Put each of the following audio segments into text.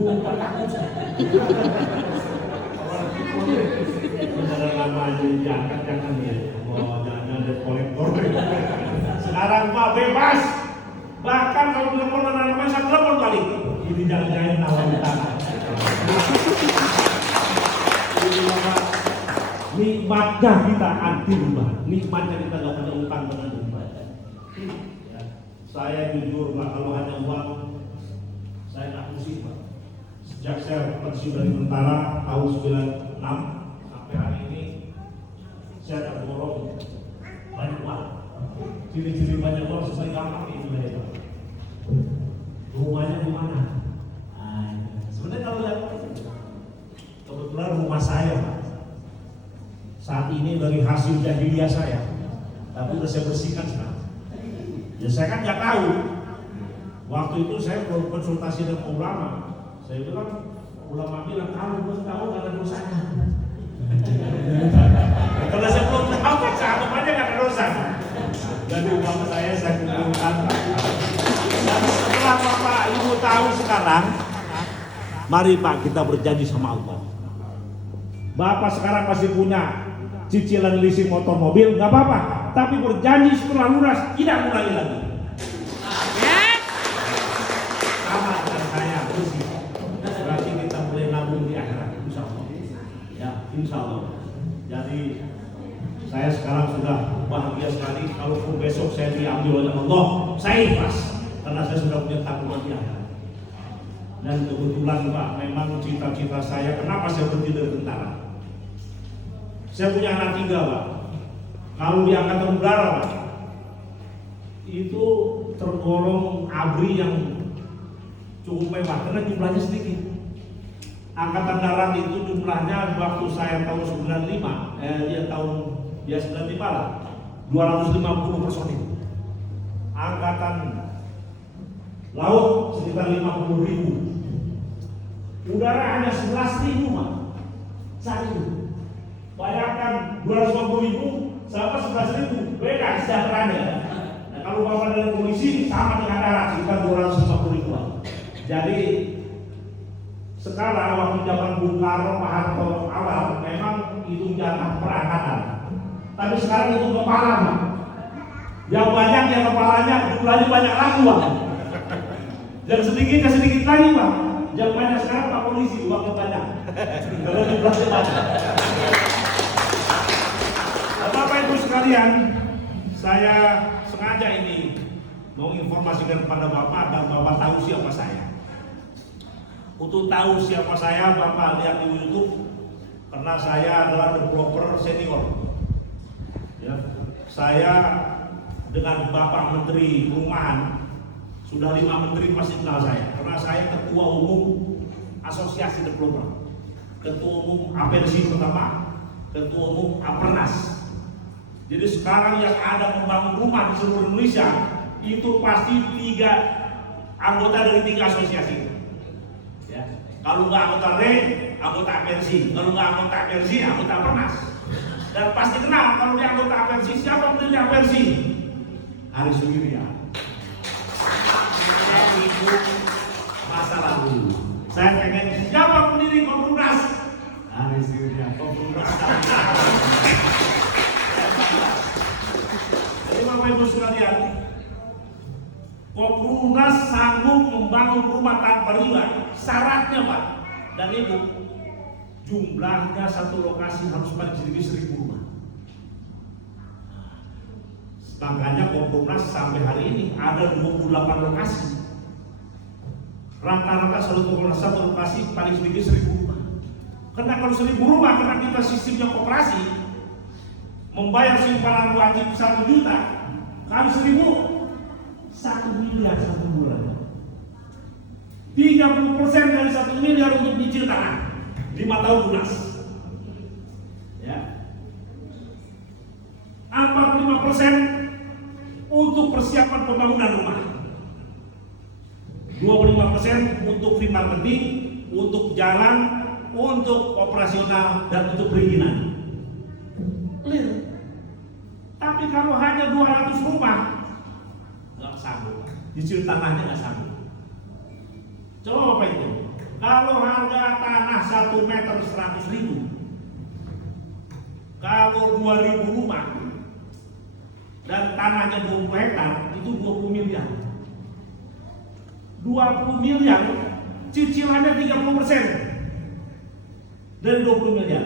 Bukan takut saya. Saudara namanya jangan ya. Oh, jangan ada kolektor. Sekarang Pak bebas. Bahkan kalau telepon anak-anak saya telepon balik. Ini jangan-jangan nawarin tangan. Ini Bapak, nikmatnya kita anti riba. Nikmatnya kita nggak punya utang dengan riba. Ya. Saya jujur Pak, kalau hanya uang saya tak pusing Pak. Sejak saya pensiun dari tentara tahun 96 sampai hari ini saya tak borong banyak uang. Ciri-ciri banyak uang sesuai gampang itu ya Pak. Rumahnya di mana? Nah, sebenarnya kalau lihat kebetulan rumah saya Pak, saat ini dari hasil jahiliyah saya, tapi udah saya bersihkan sekarang. Ya saya kan nggak tahu. Waktu itu saya konsultasi dengan ulama. Saya bilang, ulama bilang kalau belum tahu nggak ada dosanya. Kalau saya belum tahu kan saya anggap aja nggak ada dosa. Jadi ulama saya kumpulkan. Dan setelah Bapak Ibu tahu sekarang, mari Pak kita berjanji sama Allah. Bapak sekarang masih punya cicilan leasing motor mobil, nggak apa-apa. Tapi berjanji setelah lunas tidak mengulangi lagi. Sama dengan saya, berarti kita boleh nabung di akhirat, insya Allah. Ya, insya Allah. Jadi saya sekarang sudah bahagia sekali. Kalaupun besok saya diambil oleh Allah, saya ikhlas karena saya sudah punya tabungan di akhirat. Dan kebetulan Pak, memang cita-cita saya, kenapa saya berhenti dari tentara? Saya punya anak 3 Pak. Kalau di angkatan udara Pak, itu tergolong ABRI yang cukup mewah karena jumlahnya sedikit. Angkatan darat itu jumlahnya waktu saya tahun 95, tahun 95 lah, 250 personil. Angkatan laut sekitar 50.000. Udara hanya 11.000 Pak. Saat itu. Bayangkan 250.000 sama 11.000, beda kesejahteraannya. Nah, kalau Bapak dari polisi sama dengan darat sekitar 250.000. Jadi sekarang waktu zaman Bung Karno, Pak Harto awal memang itu jatah perangkatan. Tapi sekarang itu kepala Pak. Yang banyak yang kepalanya jumlahnya banyak lagi Pak. Yang sedikitnya sedikit lagi Pak. Yang banyak sekarang Pak polisi uangnya banyak. Kalau jumlahnya banyak. Bapak Ibu sekalian, saya sengaja ini mau informasikan kepada Bapak agar Bapak tahu siapa saya. Untuk tahu siapa saya, Bapak lihat di YouTube karena saya adalah developer senior. Ya, saya dengan Bapak Menteri Perumahan sudah 5 menteri masih kenal saya karena saya ketua umum Asosiasi Developer, ketua umum Apersi pertama, ketua umum Apernas. Jadi sekarang yang ada membangun rumah di seluruh Indonesia itu pasti 3 anggota dari 3 asosiasi. Ya. Kalau nggak anggota RE, anggota Apersi. Kalau nggak anggota Apersi, anggota Apernas. Dan pasti kenal kalau dia anggota Apersi, siapa pendiri Apersi? Haris Sugiria. Ibu masa lalu. Saya pengen siapa pendiri Kompunas? Haris Sugiria. Kompunas. Jadi Bapak Ibu sekalian, Kompunas sanggup membangun rumah tanpa riba. Syaratnya Pak dan Ibu, jumlahnya satu lokasi harus paling sedikit 1.000 rumah. Makanya Kompunas sampai hari ini ada 28 lokasi. Rata-rata satu lokasi paling sedikit 1.000 rumah. Karena kalau 1.000 rumah, karena kita sistemnya koperasi, membayar simpanan wajib 1 juta kali 1.000, 1 miliar 1 bulan. 30% dari 1 miliar untuk nyicil tanah 5 tahun lunas. Ya. 45% untuk persiapan pembangunan rumah. 25% untuk free marketing, untuk jalan, untuk operasional dan untuk perizinan. Clear. Tapi kalau hanya 200 rumah nggak sanggup, nyicil tanahnya nggak sanggup. Coba Bapak itu, Kalau harga tanah 1 meter 100.000, kalau 2.000 rumah dan tanahnya 20 hektar, itu 20 miliar. 20 miliar, cicilannya 30% dari 20 miliar.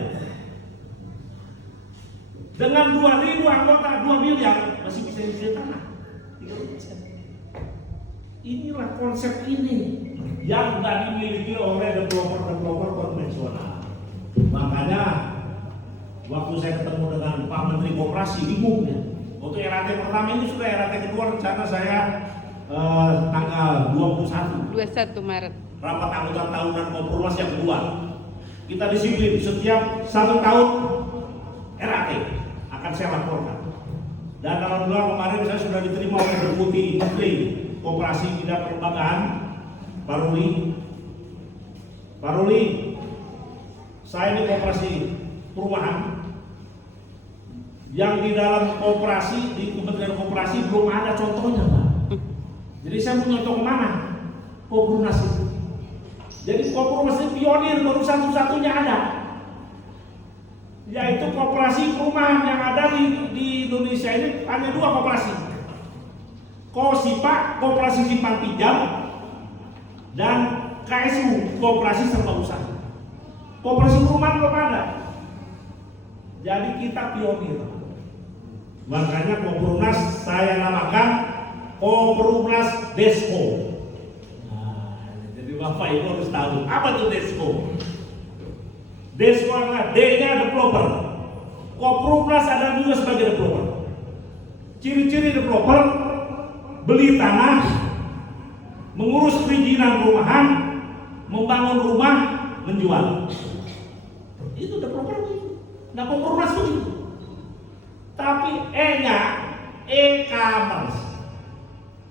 Dengan 2.000 anggota 2 miliar masih bisa isi tanah 30%. Inilah konsep ini yang tidak dimiliki oleh developer konvensional. Makanya waktu saya ketemu dengan Pak Menteri Koperasi bingung ya. Untuk RAT pertama ini sudah, RAT kedua rencana saya tanggal 21 Maret. Rapat anggota tahunan Koppermas yang kedua. Kita disiplin setiap 1 tahun RAT akan saya laporkan. Dan alhamdulillah kemarin saya sudah diterima oleh Deputi Menteri Koperasi Bidang Perlembagaan, Pak Ruli, saya ini koperasi perumahan yang di dalam koperasi, di Kementerian Koperasi belum ada contohnya, Pak. Jadi saya mau nyontoh kemana? Koprunas itu. Jadi Koprunas itu pionir, baru satu-satunya ada, yaitu koperasi perumahan yang ada di Indonesia ini hanya 2 koperasi. KOSIPA, Koperasi Simpan Pinjam, dan KSU, Koperasi Serba Usaha. Koperasi perumahan belum ada. Jadi kita pionir. Makanya Koprunas saya namakan Koprunas Desko. Nah, jadi Bapak Ibu harus tahu apa itu Desko. Desko adalah D-nya developer. Koprunas ada juga sebagai developer. Ciri-ciri developer: beli tanah, mengurus perizinan perumahan, membangun rumah, menjual. Itu developer begitu. Nah, Koprunas begitu. Tapi E-nya e-commerce.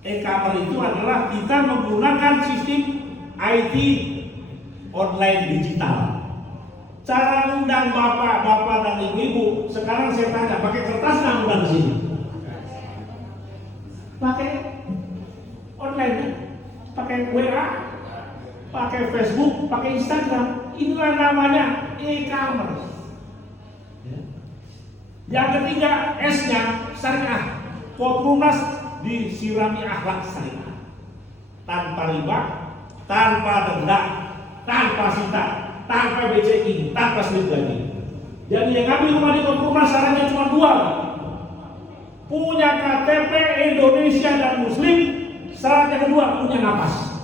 E-commerce itu adalah kita menggunakan sistem IT online digital. Cara undang bapak-bapak dan ibu-ibu, sekarang saya tanya, pakai kertas nggak undang di sini? Pakai online, pakai WA, pakai Facebook, pakai Instagram. Inilah namanya e-commerce. Yang ketiga, S-nya syariah. Koprunas disirami akhlak syariah, tanpa riba, tanpa denda, tanpa sita, tanpa BCI, tanpa slip gaji. Jadi yang ambil rumah di Koprunas syaratnya cuma 2: punya KTP Indonesia dan Muslim. Syarat yang kedua, punya napas.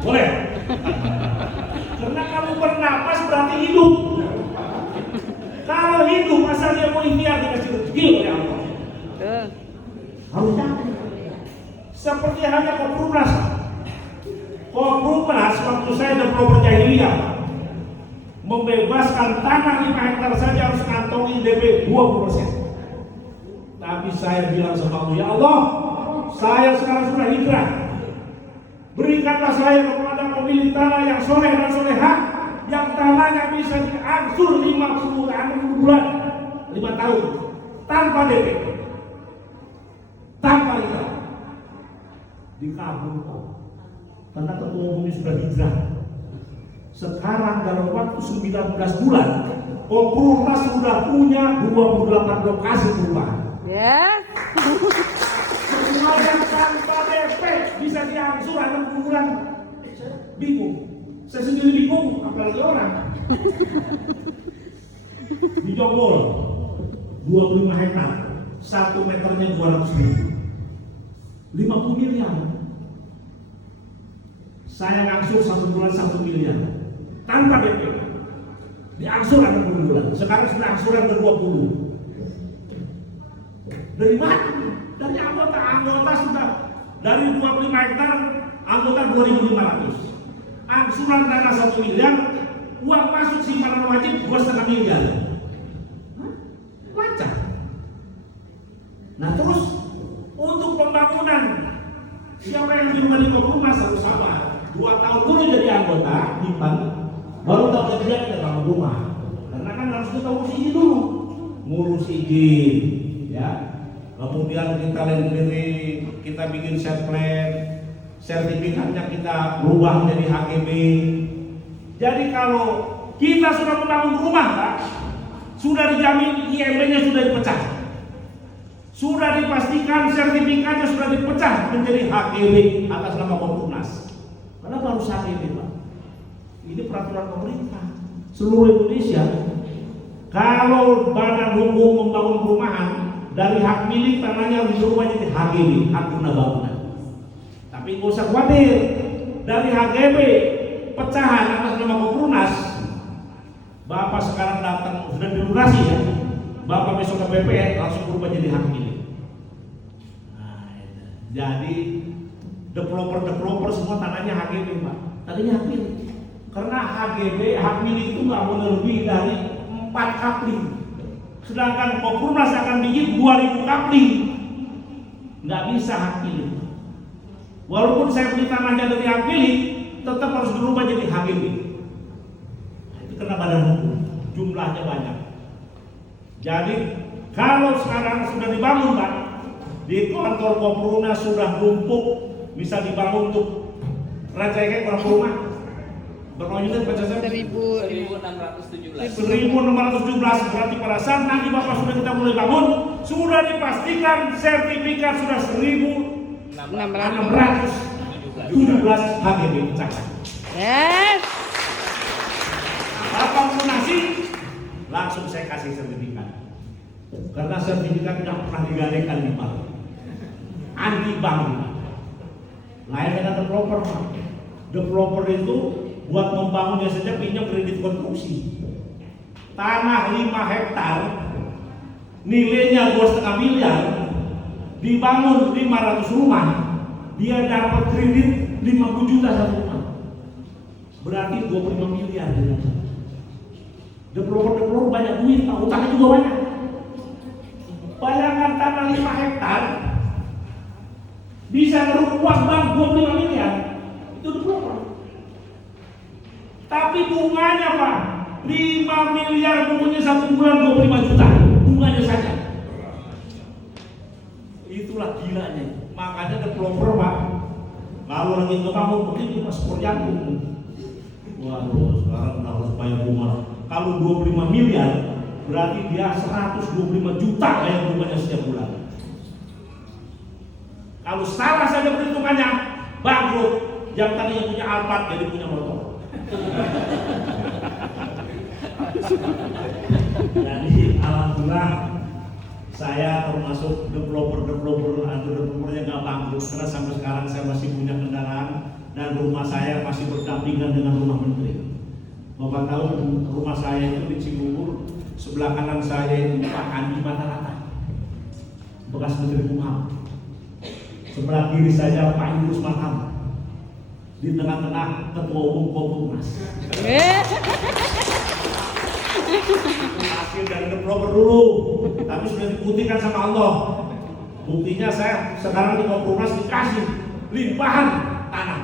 Boleh? Karena kamu bernapas berarti hidup. Kalau hidup asal dia mau ikhtiar dikasih rezeki oleh Allah. Harusnya seperti halnya Koprunas. Koprunas waktu saya developer jahiliyah membebaskan tanah 5 hektar saja harus kantongi DP 20%. Tapi saya bilang sama Allah, ya Allah, saya sekarang sudah hijrah. Berikanlah saya kepada pemilik tanah yang soleh dan solehah, yang tanahnya bisa diangsur 50 bulan, 5 tahun, tanpa DP, tanpa riba. Dikabulkan. Karena ketua umumnya sudah hijrah. Sekarang dalam waktu 19 bulan, Koprunas sudah punya 28 lokasi perumahan. Yes. Semua yang tanpa DP bisa diangsur 60 bulan. Bingung. Saya sendiri bingung, apalagi orang. Di Jonggol 25 hektar, 1 meternya 200.000, 50 miliar. Saya ngangsur 1 bulan 1 miliar tanpa DP. Diangsur 60 bulan. Sekarang sudah angsuran ke-20. Dari mana? Dari anggota sudah dari 25 hektar, anggota 2.500. Angsuran dana 1 miliar, uang masuk simpanan wajib 2,5 miliar. Lancar. Nah terus untuk pembangunan, siapa yang di rumah di Koprunas harus sabar. 2 tahun dulu jadi anggota, timbang, baru tahu kerja kita bangun rumah. Karena kan harus kita urus izin dulu, ngurus izin, ya. kemudian kita lendiri, kita bikin set plan, sertifikatnya kita berubah menjadi HGB. Jadi kalau kita sudah membangun rumah, Pak, sudah dijamin IMB-nya sudah dipecah, sudah dipastikan sertifikatnya sudah dipecah menjadi HGB atas nama Kompolnas. Kenapa harus HGB, Pak? Ini peraturan pemerintah seluruh Indonesia. Kalau badan hukum membangun perumahan, dari hak milik tanahnya harus dirubah jadi HGB, hak guna bangunan. Tapi nggak usah khawatir, dari HGB pecahan atas nama Kompolnas, Bapak sekarang datang sudah dilunasi ya, Bapak besok ke BPN langsung berubah jadi hak milik. Nah, jadi developer semua tanahnya HGB, Pak. Tadinya hak milik. Karena HGB hak milik itu nggak boleh lebih dari 4 kapling. Sedangkan Kompolnas akan bikin 2000 kapling. Nggak bisa hak milik. Walaupun saya beli tanahnya dari hak milik, tetap harus berubah jadi HGB. Itu karena badan hukum, jumlahnya banyak. Jadi kalau sekarang sudah dibangun, Pak, di kantor Kompolnas sudah numpuk, bisa dibangun untuk Raja Eke berapa rumah? Berapa unit baca saya? 1617. Berarti pada saat nanti Bapak sudah kita mulai bangun, sudah dipastikan sertifikat sudah 1617 HGB pecahkan. Yes. Bapak lunasi, langsung saya kasih sertifikat. Karena sertifikat tidak pernah digadaikan di bank, anti bank. Lain dengan developer, Pak. Developer itu buat membangunnya saja pinjam kredit konstruksi. Tanah 5 hektar, nilainya 2,5 miliar, dibangun 500 rumah, dia dapat kredit 50 juta satu rumah. Berarti 25 miliar. Developer banyak duit, utangnya juga banyak. Bayangkan tanah 5 hektar bisa ngeruk uang bank 25 miliar, itu developer. Tapi bunganya, Pak, 5 miliar bunganya 1 bulan 25 juta, bunganya saja. Itulah gilanya. Makanya developer, Pak, kalau lagi ngebangun begini Mas skor jantung. Waduh, sekarang udah harus bayar bunga. Kalau 25 miliar, berarti dia 125 juta bayar bunganya setiap bulan. Kalau salah saja perhitungannya, bangkrut. Yang tadinya punya Alphard jadi punya motor. Jadi alhamdulillah saya termasuk developer atau developernya nggak bangkrut, karena sampai sekarang saya masih punya kendaraan dan rumah saya masih berdampingan dengan rumah menteri. Bapak tahu rumah saya itu di Cibubur, sebelah kanan saya itu Pak Andi Matarata, bekas Menteri Hukum. Sebelah kiri saya Pak Idrus Marham, di tengah-tengah Ketua Umum Kompolnas. Hasil dari developer dulu, tapi sudah dibuktikan sama Allah. Buktinya saya sekarang di Kompolnas dikasih limpahan tanah.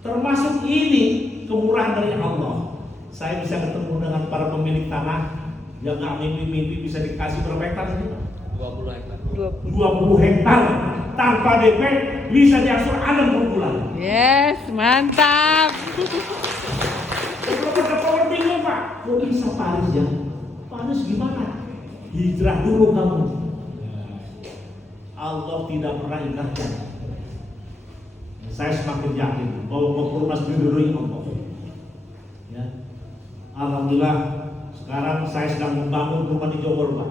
Termasuk ini kemurahan dari Allah. Saya bisa ketemu dengan para pemilik tanah yang nggak mimpi-mimpi bisa dikasih berapa hektar saja? 20 hektar. 20 hektar tanpa DP bisa diangsur 60 bulan. Yes, mantap. Developer bingung, Pak. Kok bisa Paris ya? Paris gimana? Hijrah dulu kamu. Allah tidak pernah ingatkan. Saya semakin yakin bahwa Kompolnas diridhoi Allah. Ya. Alhamdulillah sekarang saya sedang membangun rumah di Jonggol, Pak.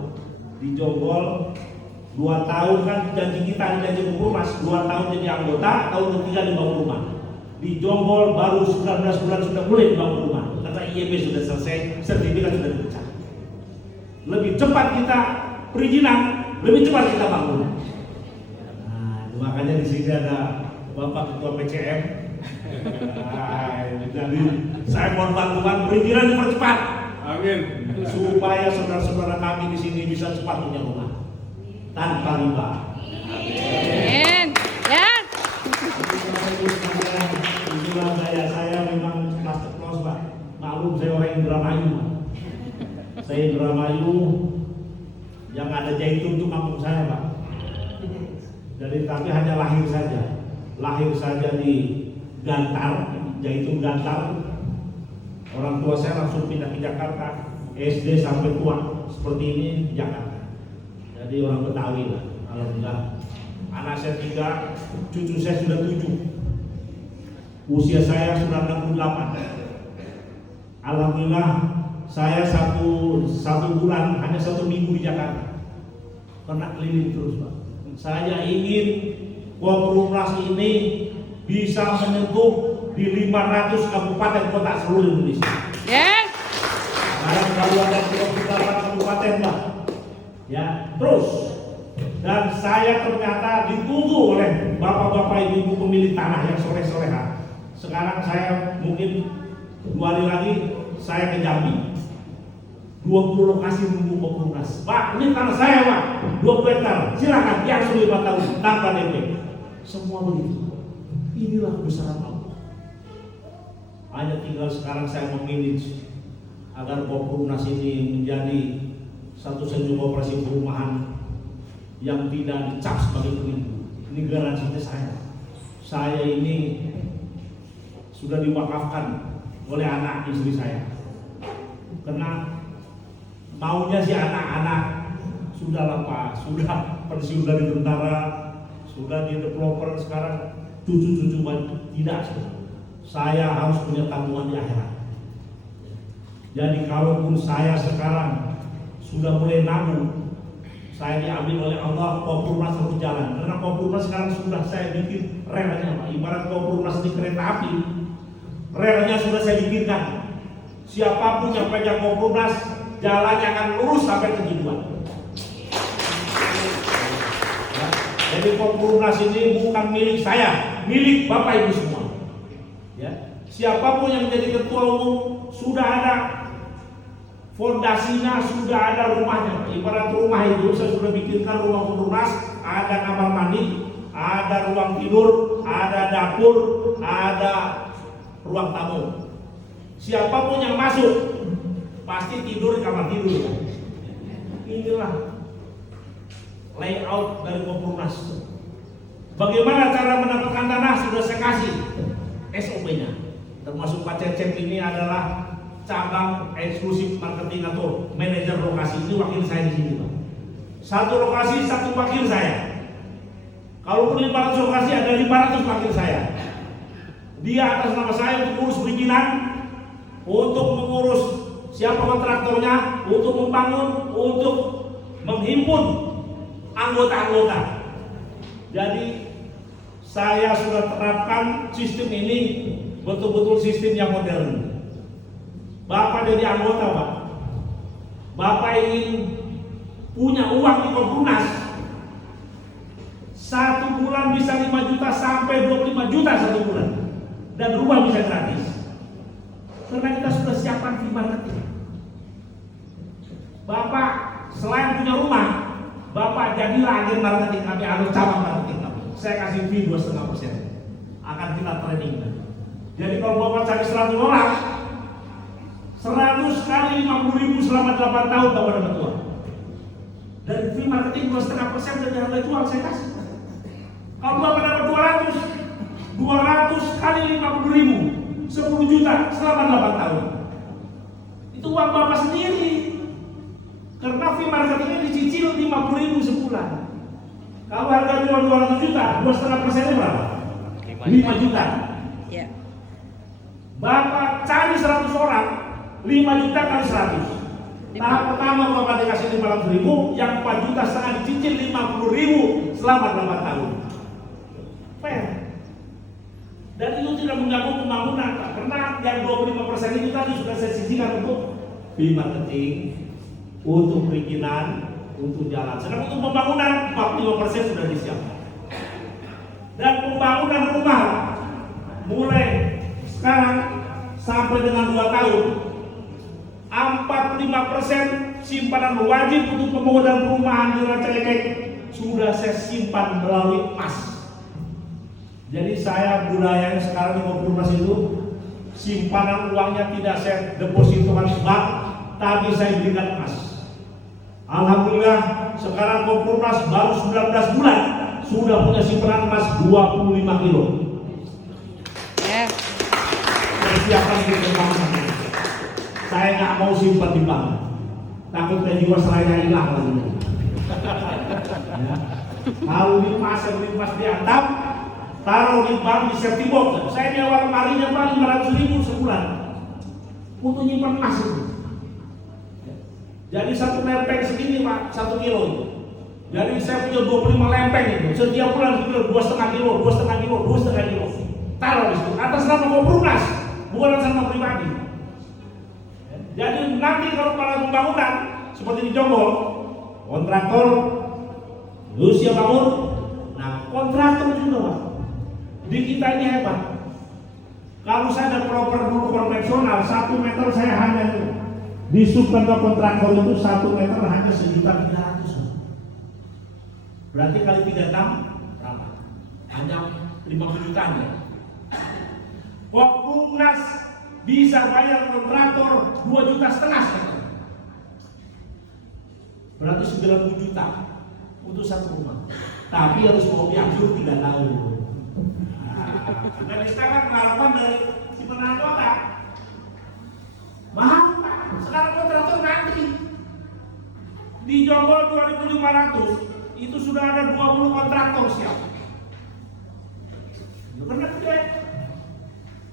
Di Jonggol 2 tahun kan janji kita, janji Kompolnas 2 tahun jadi anggota, tahun ketiga dibangun rumah. Di Jonggol baru 19 bulan sudah mulai dibangun rumah karena IMB sudah selesai, sertifikat sudah dipecah. Lebih cepat kita perizinan, lebih cepat kita bangun. Nah, makanya di sini ada Bapak Ketua PCM. Jadi saya mohon bantuan perizinan dipercepat. Amin. Supaya saudara-saudara kami di sini bisa cepat punya rumah tanpa riba. Amin. Yes. Itulah saya memang kelas ceplos, Pak. Maklum saya orang Indramayu, Pak. Saya Indramayu, yang ada Jaitun itu kampung saya, Pak. Jadi tapi hanya lahir saja di Gantar, Jaitun Gantar. Orang tua saya langsung pindah ke Jakarta, SD sampai tua seperti ini Jakarta. Jadi orang Betawi lah. Alhamdulillah. Anak saya 3, cucu saya sudah 7. Usia saya sudah 68. Alhamdulillah saya satu bulan hanya 1 minggu di Jakarta. Pernah keliling terus Pak. Saya ingin Koprunas ini bisa menyentuh di 500 kabupaten kota seluruh Indonesia. Yes. Sekarang kalau ada 28 kabupaten Pak. Ya, terus. Dan saya ternyata ditunggu oleh bapak-bapak ibu-ibu pemilik tanah yang soleh-soleha. Sekarang saya mungkin 2 hari lagi saya ke Jambi. 20 lokasi nunggu Koprunas. Pak, ini tanah saya Pak, 20 hektar. Silakan yang sudah 5 tahun tanpa DP. Semua begitu. Inilah kebesaran Allah. Hanya tinggal sekarang saya memanage agar Koprunas ini menjadi satu senjata operasi perumahan yang tidak dicap sebagai penipu. Ini garansinya saya. Saya ini sudah diwakafkan oleh anak istri saya. Karena maunya si anak-anak sudahlah Pak, sudah pensiun dari tentara, sudah di developer, sekarang cucu-cucu tidak. Saya harus punya tabungan di akhirat. Jadi kalaupun saya sekarang sudah mulai nabung, saya diambil oleh Allah, Koprunas harus jalan. Karena Koprunas sekarang sudah saya bikin relnya Pak. Ibarat Koprunas di kereta api, relnya sudah saya bikinkan. Siapapun yang pegang Koprunas, jalannya akan lurus sampai ke tujuan. Ya, jadi Koprunas ini bukan milik saya, milik Bapak Ibu semua. Ya, siapapun yang menjadi ketua umum sudah ada fondasinya, sudah ada rumahnya. Ibarat rumah itu saya sudah bikinkan rumah Koprunas, ada kamar mandi, ada ruang tidur, ada dapur, ada ruang tamu. Siapapun yang masuk pasti tidur di kamar tidur. Inilah layout dari Koprunas. Bagaimana cara mendapatkan tanah sudah saya kasih SOP-nya. Termasuk Pak Cecep ini adalah cabang eksklusif marketing atau manajer lokasi. Ini wakil saya di sini Pak. Satu lokasi satu wakil saya. Kalau 500 lokasi ada 500 wakil saya. Dia atas nama saya untuk mengurus perizinan, untuk mengurus siapa kontraktornya, untuk membangun, untuk menghimpun anggota-anggota. Jadi saya sudah terapkan sistem ini betul-betul sistem yang modern. Bapak jadi anggota Pak, Bapak ingin punya uang di Koprunas, 1 bulan bisa 5 juta sampai 25 juta 1 bulan, dan rumah bisa gratis. Karena kita sudah siapkan fee marketing. Bapak selain punya rumah, Bapak jadilah agen marketing kami atau cabang marketing kami. Saya kasih fee 2,5%. Akan kita training. Jadi kalau Bapak cari 100 orang, 100 kali 50.000 selama 8 tahun Bapak dapat uang. Dari fee marketing 2,5% dari harga jual saya kasih. Kalau Bapak dapat 200 kali 50.000, 10 juta selama 8 tahun. Itu uang Bapak sendiri. Karena fee marketingnya dicicil 50.000 sebulan. Kalau harga jual 200 juta, 2,5%-nya berapa? 5 juta. Ya. Bapak cari 100 orang, 5 juta kali 100. Tahap pertama Bapak dikasih 500.000, yang 4 juta setengah dicicil 50.000 selama 8 tahun. Fair. Dan itu tidak mengganggu pembangunan, Pak. Karena yang 25% itu tadi sudah saya sisihkan untuk fee marketing, untuk perizinan, untuk jalan. Sedang untuk pembangunan 45% sudah disiapkan. Dan pembangunan rumah mulai sekarang sampai dengan 2 tahun, 45% simpanan wajib untuk pembangunan perumahan di Rancaikek sudah saya simpan melalui emas. Jadi saya budaya sekarang di Koprunas itu simpanan uangnya tidak saya depositokan di bank, tapi saya berikan emas. Alhamdulillah sekarang Koprunas baru 19 bulan sudah punya simpanan emas 25 kilo. Yes. Persiapan untuk bank. Saya nggak mau simpan di bank. Takutnya jiwasraya hilang lagi. Ya. Kalau limas diantap, taruh di bank di safety box. Saya nyewa lemarinya Pak 500.000 sebulan untuk nyimpan emas itu. Jadi satu lempeng segini Pak, 1 kilo itu. Jadi saya punya 25 lempeng itu. Setiap bulan 2,5 kilo, 2,5 kilo, 2,5 kilo. Taruh di situ. Atas nama Koprunas, bukan atas nama pribadi. Jadi nanti kalau para pembangunan seperti di Jonggol, kontraktor usia bangun, nah kontraktor juga Pak. Di kita ini hebat. Kalau saya ada proper dulu konvensional, 1 meter saya hanya disubkan ke kontraktor itu 1 meter hanya 1.300.000. Berarti kali 36 berapa? Hanya 50 jutaan ya. Koprunas bisa bayar kontraktor 2,5 juta. Berarti 90 juta untuk satu rumah. Tapi harus mau diaksur 3 tahun. Dan sekarang harapan dari si penanam kota mahal Pak. Sekarang kontraktor ngantri. Di Jonggol 2.500 itu sudah ada 20 kontraktor siap. Karena gede.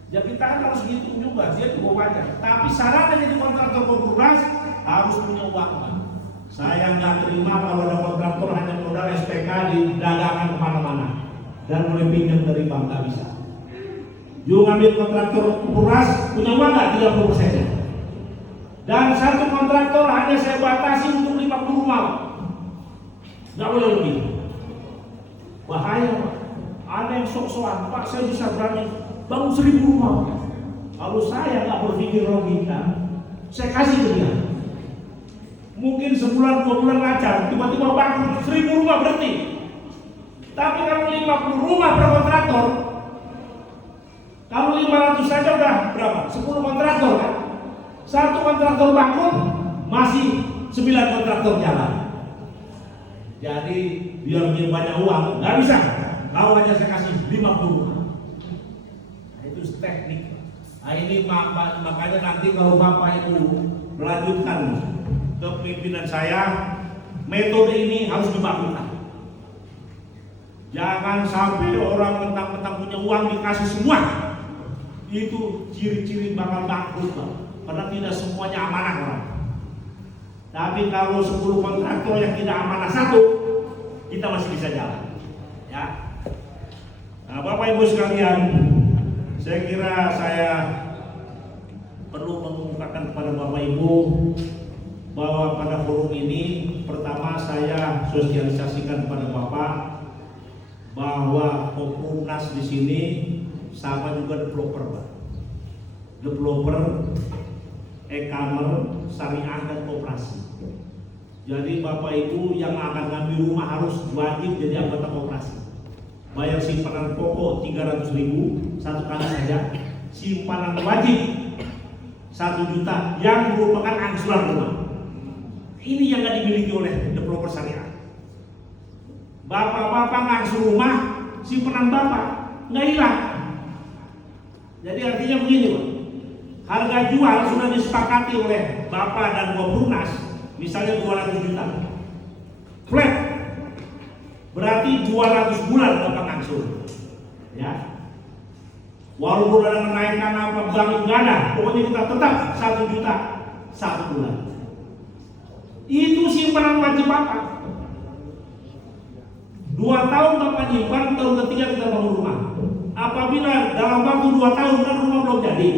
Ya kita kan harus hitung juga, dia juga wajar. Tapi syaratnya jadi kontraktor Koprunas harus punya uang Pak. Saya nggak terima kalau ada kontraktor hanya modal SPK di dagangan kemana-mana dan boleh pinjam dari bank, nggak bisa. You ngambil kontraktor Koprunas punya uang nggak 30%. Dan satu kontraktor hanya saya batasi untuk 50 rumah, nggak boleh lebih. Bahaya Pak. Ada yang sok-sokan, Pak saya bisa berani bangun 1.000 rumah. Kalau saya nggak berpikir logika, saya kasih ke dia. Mungkin sebulan 2 bulan lancar, tiba-tiba bangun 1.000 rumah berhenti. Tapi kalau 50 rumah per kontraktor, kalau 500 saja udah berapa? 10 kontraktor kan? Satu kontraktor bangun, masih 9 kontraktor jalan. Jadi biar punya banyak uang, nggak bisa. Kalau hanya saya kasih 50 rumah. Nah, itu teknik. Nah, ini makanya nanti kalau Bapak Ibu melanjutkan kepemimpinan saya, metode ini harus dibakukan. Jangan sampai orang mentang-mentang punya uang dikasih semua. Itu ciri-ciri bakal bangkrut Pak. Karena tidak semuanya amanah orang. Tapi kalau 10 kontraktor yang tidak amanah satu, kita masih bisa jalan. Ya. Nah, Bapak Ibu sekalian, saya kira saya perlu mengungkapkan kepada Bapak Ibu bahwa pada forum ini pertama saya sosialisasikan kepada Bapak bahwa Koprunas di sini sama juga developer Pak. Developer, e-commerce, syariah dan koperasi. Jadi Bapak Ibu yang akan ngambil rumah harus wajib jadi anggota koperasi. Bayar simpanan pokok 300.000 satu kali saja. Simpanan wajib 1 juta yang merupakan angsuran rumah. Ini yang nggak dimiliki oleh developer syariah. Bapak-bapak ngangsur rumah, simpanan Bapak nggak hilang. Jadi artinya begini Pak. Harga jual sudah disepakati oleh Bapak dan Koprunas, misalnya 200 juta. Flat. Berarti 200 bulan Bapak ngangsur. Ya. Walaupun ada menaikkan apa bank nggak ada, pokoknya kita tetap 1 juta 1 bulan. Itu simpanan wajib Bapak. 2 tahun Bapak nyimpan, tahun ketiga kita bangun rumah. Apabila dalam waktu 2 tahun kan rumah belum jadi,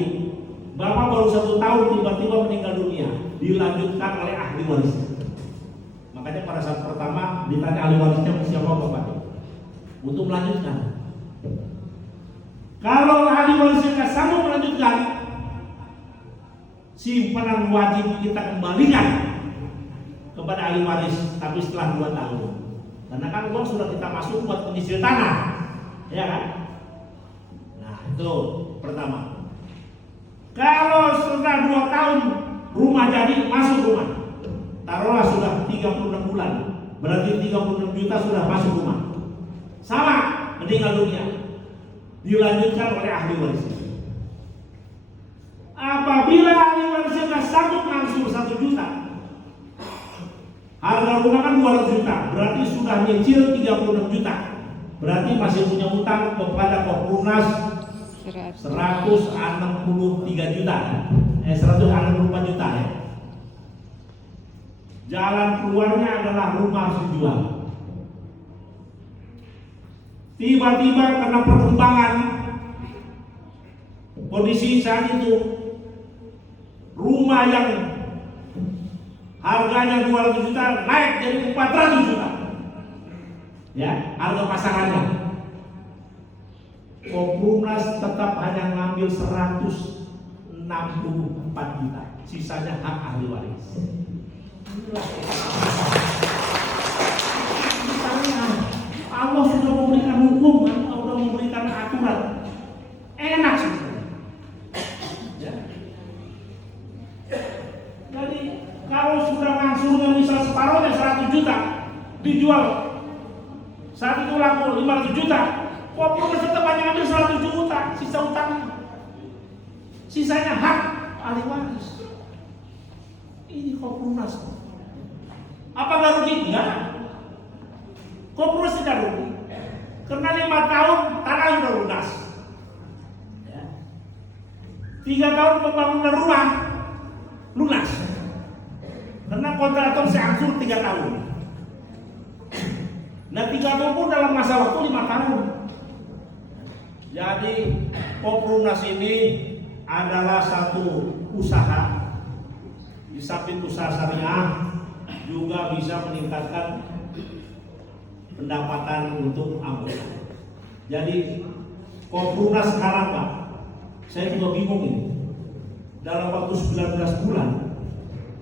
Bapak baru 1 tahun tiba-tiba meninggal dunia, dilanjutkan oleh ahli warisnya. Makanya pada saat pertama ditanya ahli warisnya siapa Bapak untuk melanjutkan. Kalau ahli warisnya nggak sanggup melanjutkan, simpanan wajib kita kembalikan kepada ahli waris, tapi setelah 2 tahun. Karena kan uang sudah kita masuk buat penyisir tanah, ya kan? Nah itu pertama. Kalau setelah 2 tahun rumah jadi, masuk rumah, taruhlah sudah 36 bulan, berarti 36 juta sudah masuk rumah. meninggal dunia, dilanjutkan oleh ahli waris. Apabila ahli warisnya sanggup ngangsur 1 juta, harga rumah kan 200 juta, berarti sudah nyicil 36 juta, berarti masih punya utang kepada Koprunas 163 juta, 164 juta ya. Jalan keluarnya adalah rumah harus dijual. Tiba-tiba karena perkembangan kondisi saat itu, rumah yang harganya 200 juta naik jadi 400 juta. Ya, harga pasarannya. Koprunas tetap hanya ngambil 164 juta, sisanya hak ahli waris. Allah sudah memberikan hukum, Allah sudah memberikan aturan, enak sih. Ya. Jadi kalau sudah ngangsurnya misal separuhnya 100 juta, dijual saat itu laku 500 juta, Koprunas tetap hanya ambil 100 juta, sisa utangnya, sisanya hak ahli waris. Ini Koprunas. Apa nggak rugi? Enggak. Koprunas tidak rugi, karena 5 tahun tanah sudah lunas. 3 tahun pembangunan rumah lunas, karena kontraktor seangsur 3 tahun. Nah 3 tahun pun dalam masa waktu 5 tahun. Jadi Koprunas ini adalah satu usaha, di samping usaha syariah juga bisa meningkatkan pendapatan untuk anggota. Jadi Koprunas sekarang Pak, saya juga bingung ini. Dalam waktu 19 bulan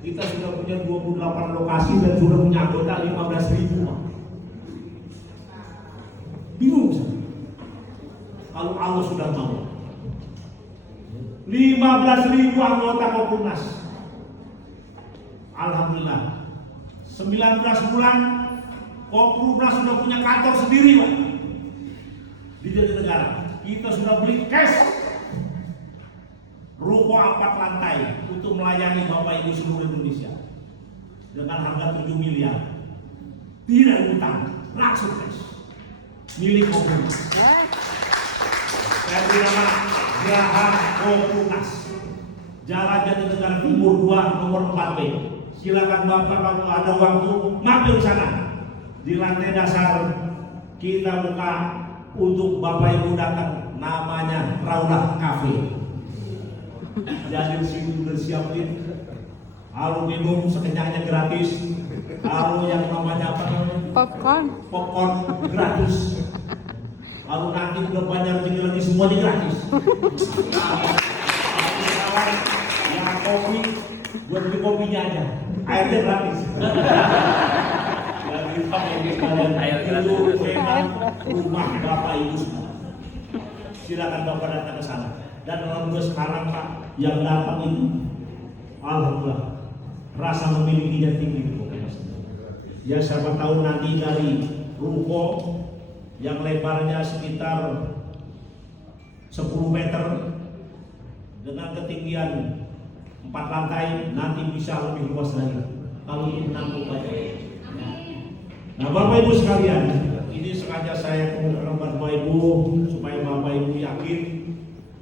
kita sudah punya 28 lokasi dan sudah punya anggota 15.000 Pak. Bingung saya. Kalau Allah sudah mau 15.000 anggota Koprunas. Alhamdulillah 19 bulan Koprunas sudah punya kantor sendiri Pak di Jatinegara. Kita sudah beli cash ruko 4 lantai untuk melayani Bapak Ibu seluruh Indonesia dengan harga 7 miliar. Tidak utang, langsung cash milik Koprunas. Saya beri nama Geraha Koprunas, Jalan Jatinegara Timur 2 nomor 4B. Silakan Bapak kalau ada waktu mampir sana. Di lantai dasar kita buka untuk Bapak Ibu datang, namanya Raudah Cafe. Jadi sini udah siapin, kalau minum sekenyangnya gratis, kalau yang namanya apa namanya? Popcorn gratis. Kalau nanti udah banyak rezeki lagi semuanya gratis. Yang kopi, buat beli kopinya aja, airnya gratis. Itu memang rumah Bapak Ibu semua. Silakan Bapak datang ke sana. Dan alhamdulillah sekarang Pak yang datang itu, alhamdulillah rasa memilikinya tinggi. Ya siapa tahu nanti dari ruko yang lebarnya sekitar 10 meter dengan ketinggian 4 lantai nanti bisa lebih luas lagi kalau itu menampung banyak. Nah Bapak Ibu sekalian, ini sengaja saya kemukakan Bapak Ibu supaya Bapak Ibu yakin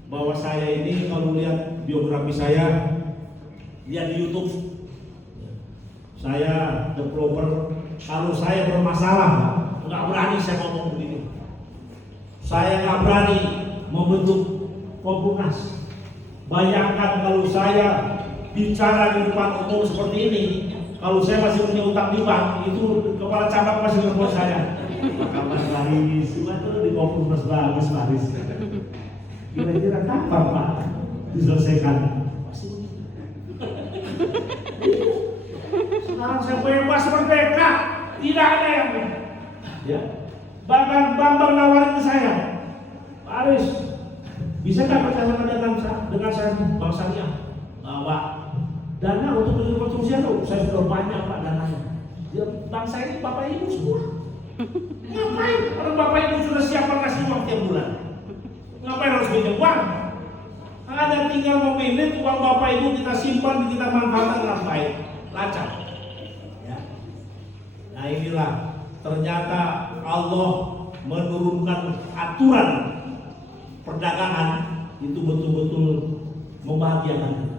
bahwa saya ini kalau lihat biografi saya, lihat di YouTube, saya developer. Kalau saya bermasalah, nggak berani saya ngomong begini. Saya nggak berani membentuk Koprunas. Bayangkan kalau saya bicara di depan umum seperti ini, kalau saya masih punya utang di bank, itu kepala cabang masih nelfon saya. Kapan Laris? Waduh di Koprunas bagus Laris. Kira-kira kapan Pak diselesaikan? Sekarang saya bebas merdeka, tidak ada yang ya. Bahkan Bambang nawarin ke saya, Pak Aris, bisa nggak kerjasama dengan saya Bang Syariah? Pak, dana untuk rekonstruksi itu saya sudah banyak Pak dananya. Ya, bangsa ini Bapak Ibu semua. Ngapain? Kalau Bapak Ibu sudah siapkan kasih SOP-nya uang. Ada tinggal memanage uang Bapak Ibu kita simpan, kita manfaatkan dengan baik, lancar. Ya. Nah inilah ternyata Allah menurunkan aturan perdagangan itu betul-betul membahagiakan.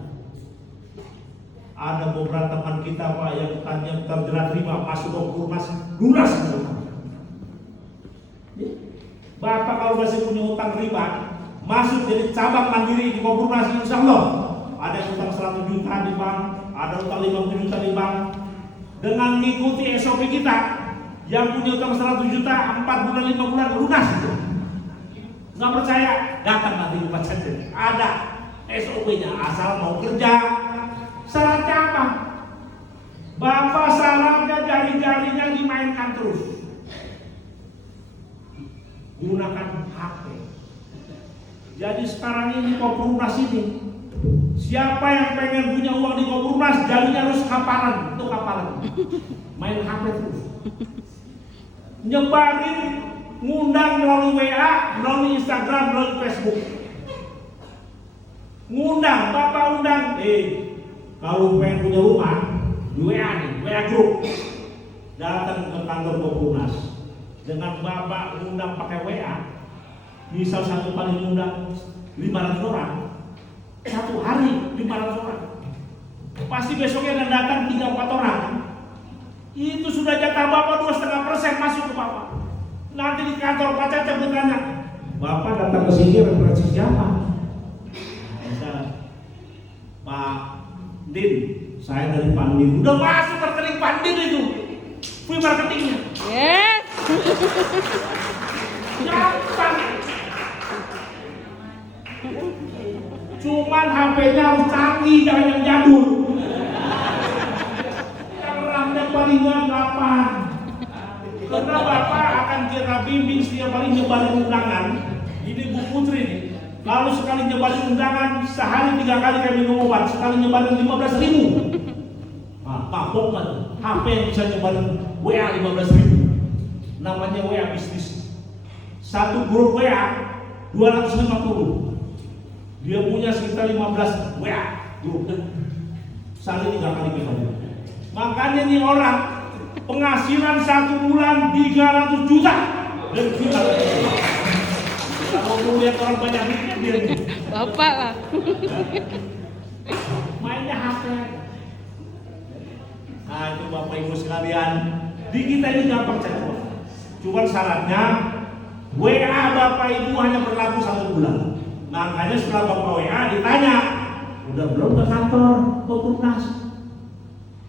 Ada beberapa teman kita Pak yang terjerat riba masuk ke Kurmas lunas gitu. Bapak kalau masih punya utang riba masuk jadi cabang mandiri di Kopurnasi, insya Allah ada yang utang 100 juta di bank, ada utang 50 juta di bank. Dengan mengikuti SOP kita yang punya utang 100 juta 4 bulan 5 bulan lunas itu. Nggak percaya datang nanti di Pak Chandra, ada SOP-nya asal mau kerja. Syaratnya apa? Bapak syaratnya jari-jarinya dimainkan terus, gunakan HP. Jadi sekarang ini Kopurnasi ini, siapa yang pengen punya uang di Kopurnasi jadinya harus kapalan, itu kapalan, main HP terus, nyebarin, ngundang melalui WA, melalui Instagram, melalui Facebook, ngundang, Bapak undang, kalau pengen punya rumah di WA nih, WA group, datang ke kantor Kopurnasi. Dengan Bapak undang pakai WA, misal satu kali undang 500 orang, satu hari 500 orang, pasti besoknya akan datang 3-4 orang. Itu sudah jatah Bapak 2,5% masuk ke Bapak. Nanti di kantor Pak Cacap bertanya, Bapak datang ke sini referensi siapa? Misal Pak Din, saya dari Pandin. Udah masuk rekening Pandin itu, free marketingnya. Yes. Gampang. Cuman HP-nya harus canggih, jangan yang jadul. Yang RAM-nya paling 8. Karena Bapak akan kita bimbing setiap hari nyebarin undangan. Ini Bu Putri nih. Kalau sekali nyebarin undangan sehari 3 kali kayak minum obat, sekali nyebarin 15.000. Nah, Pak Bokkan, HP yang bisa nyebarin WA 15.000. Namanya WA bisnis. Satu grup WA 250. Dia punya sekitar 15 WA grup. Sehari 3 kali kembali. Makanya nih orang penghasilan 1 bulan 300 juta. Dan kita kalau mau lihat orang banyak duitnya dia nih. Bapak lah. Mainnya HP. Nah itu Bapak Ibu sekalian, di kita ini gampang cari uang. Cuma syaratnya WA Bapak Ibu hanya berlaku 1 bulan. Makanya setelah Bapak WA ditanya, udah belum ke kantor Kopurnasi?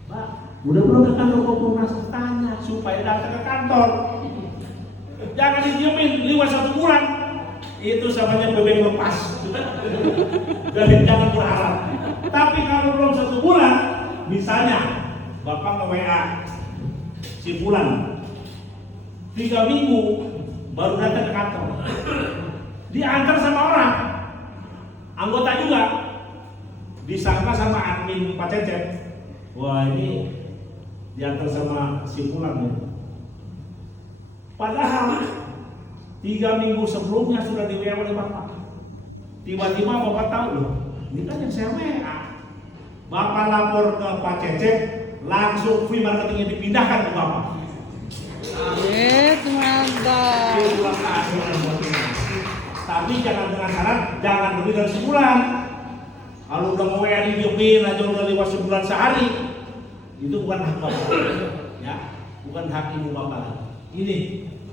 Pak, udah belum ke kantor Kopurnasi? Tanya supaya datang ke kantor. Jangan didiemin lewat 1 bulan. Itu namanya bebek lepas. Jadi jangan berharap. Tapi kalau belum 1 bulan, misalnya Bapak nge-WA si Fulan 3 minggu baru datang ke kantor, diantar sama orang, anggota juga, disangka sama admin Pak Cecep, wah ini diantar sama si Fulan ya. Padahal 3 minggu sebelumnya sudah di WA oleh Bapak. Tiba-tiba Bapak tahu loh, ini kan yang saya WA. Bapak lapor ke Pak Cecep, langsung free marketingnya dipindahkan ke Bapak. Yes, mantap. Tapi jangan dengan syarat, jangan lebih dari sebulan. Kalau udah mau WA didiemin aja udah lewat sebulan sehari, itu bukan hak Bapak, ya, bukan hak Ibu Bapak.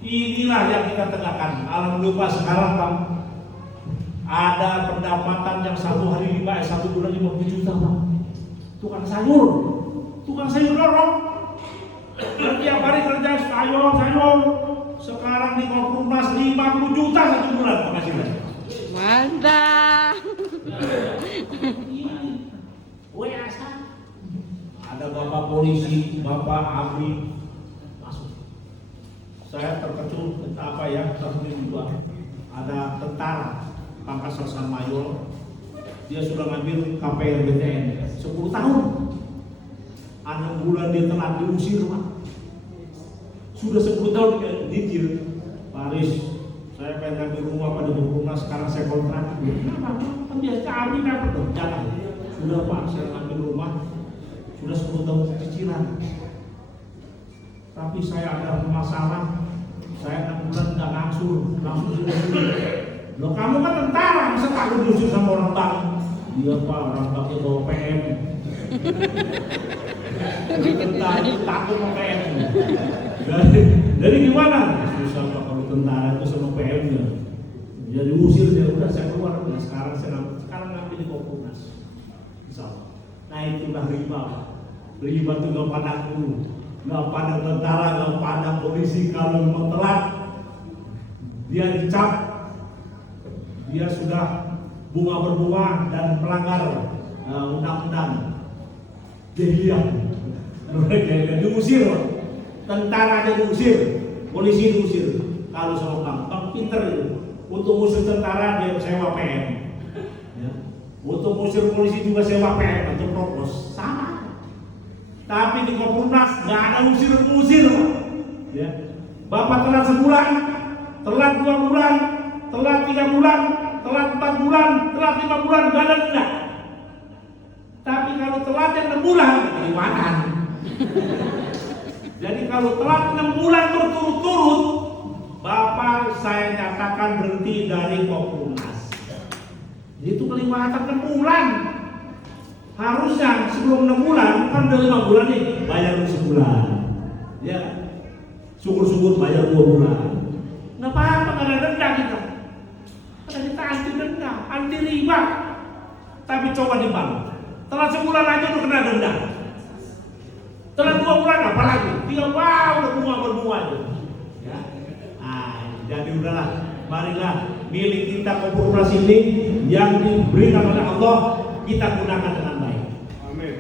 Inilah yang kita tegakkan. Alhamdulillah sekarang Pak, ada pendapatan yang 1 hari 1 bulan 50 juta Pak. Tukang sayur dorong. Setiap hari kerja sayur. Sekarang di Kopurnasi 50 juta 1 bulan penghasilan. Mantap. WA ada Bapak polisi, Bapak abri masuk. Saya terkejut terkejut juga. Ada tentara pangkat Sersan Mayor, dia sudah ngambil KPR BTN 10 tahun. 6 bulan dia telah diusir Pak. Sudah 10 tahun dia nyicil. Paris, saya pengen ngambil rumah pada berumah, sekarang saya kontrak. Kenapa? Kan biasa kami dapat dong, jangan. Sudah Pak, saya ambil rumah, sudah 10 tahun cicilan. Tapi saya ada masalah, saya 6 bulan nggak ngangsur, langsung sudah. Loh kamu kan tentara, masa takut diusir sama orang bank? Iya Pak, orang banknya bawa PM. Tentara takut sama PM. Jadi gimana? Susah Pak kalau tentara itu sama PM-nya. Jadi usir dia, udah saya keluar. Nah, sekarang ngambil di Kompolnas. Insya. Nah itulah riba. Riba itu nggak pandang dulu, nggak pandang tentara, nggak pandang polisi. Kalau memang telat, dia dicap, dia sudah bunga berbunga dan melanggar undang-undang. Jahiliyah, diusir. Tentara aja diusir, polisi diusir. Kalau sama bang pinter itu. Untuk musuh tentara dia sewa PM. Ya. Untuk musuh polisi juga sewa PM atau propos. Sama. Tapi di Kompolnas nggak ada usir-usir. Ya. Bapak telat sebulan, telat 2 bulan, telat 3 bulan, telat 4 bulan, telat 5 bulan, nggak ada denda. Tapi kalau telat yang 6 bulan, gimana? Jadi kalau telat 6 bulan berturut-turut, Bapak saya nyatakan berhenti dari Kompolnas. Itu kelewatan 6 bulan. Harusnya sebelum 6 bulan, kan udah 5 bulan nih, bayar sebulan. Ya, syukur-syukur bayar 2 bulan. Nggak apa-apa, nggak ada denda kita. Karena kita anti denda, anti riba. Tapi coba di bank, telat sebulan aja udah kena denda. Telat 2 bulan apalagi? 3 wow, udah bunga berbunga aja. Ya. Jadi udahlah, marilah milik kita Kompolnas ini yang diberikan oleh Allah kita gunakan dengan baik. Amin.